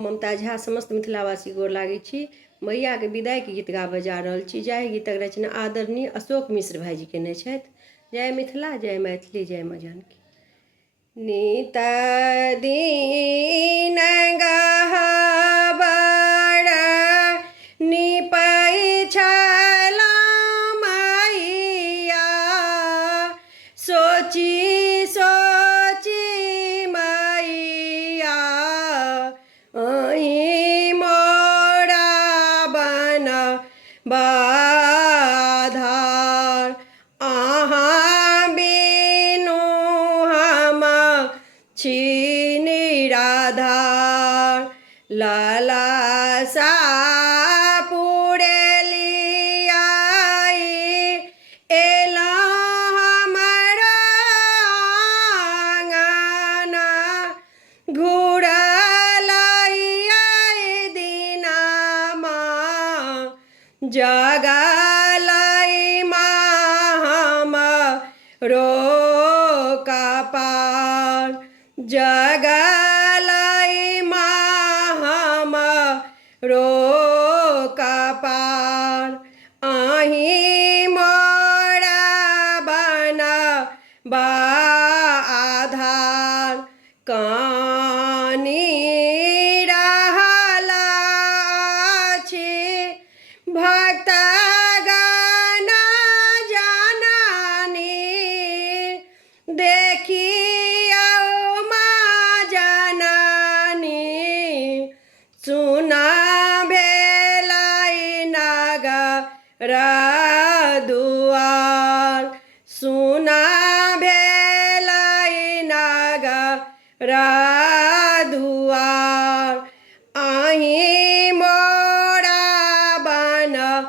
ममता झा समस्त मिथिलावासी गोर लागै छी। मैया के विदाई के गीत गाबऽ जा रहल छी। जाहि गीतक रचना आदरणीय अशोक मिश्र भाईजी केने छथि। जय मिथिला, जय मैथिली, जय माँ जानकी। नित दिन गहबर निपै छलहुँ मैया, सोची सोची मैया अहीं मोरा बनबाधार। अहाँ बिनु हम छी निराधार। लालसा पुरेलियाई एलहुँ हमर आँगना, घुरलैया दिनमा जगलै हमरो कपार। जगलै हमरो कपार। अहीं मोरा बनबाधार। कानी रहल अछि भक्तगण जननी, देखियौ माँ जननी सुना भेलै नगर दुआर। सुना भेलै नगर दुआर। अहीं मोरा बनबाधार।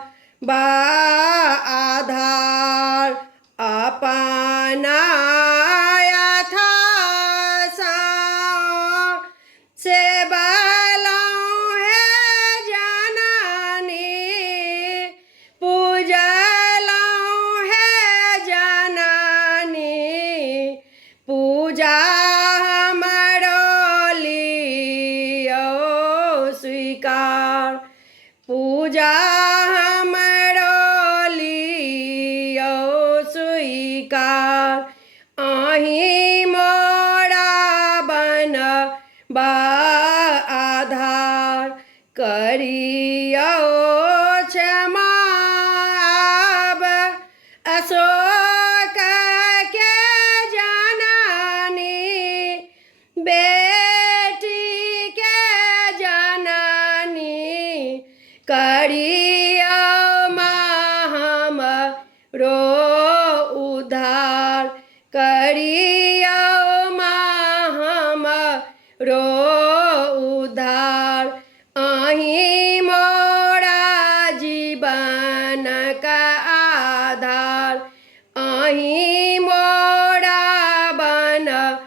अपना यथासँ सेवलहुँ हे जननी, पूजलहुँ हे जननी। पूजा हमरो लियौ स्वीकार। पूजा हमरो लियौ स्वीकार। अहीं मोरा बनबाधार। करियौ क्षमा आब अशोक के जननी, बेटी के जननी। करियौ माँ हमरो उद्धार। करियौ माँ हमरो उद्धार। अहीं मोरा जीवनक आधार। अहीं मोरा बनबाधार।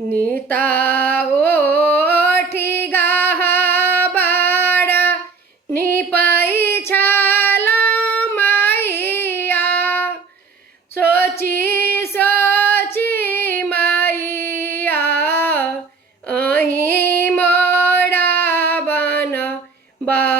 निता ओठी गहबर निपै छलहुँ मैया, सोची सोची मैया अहीं मोरा बनबाधार।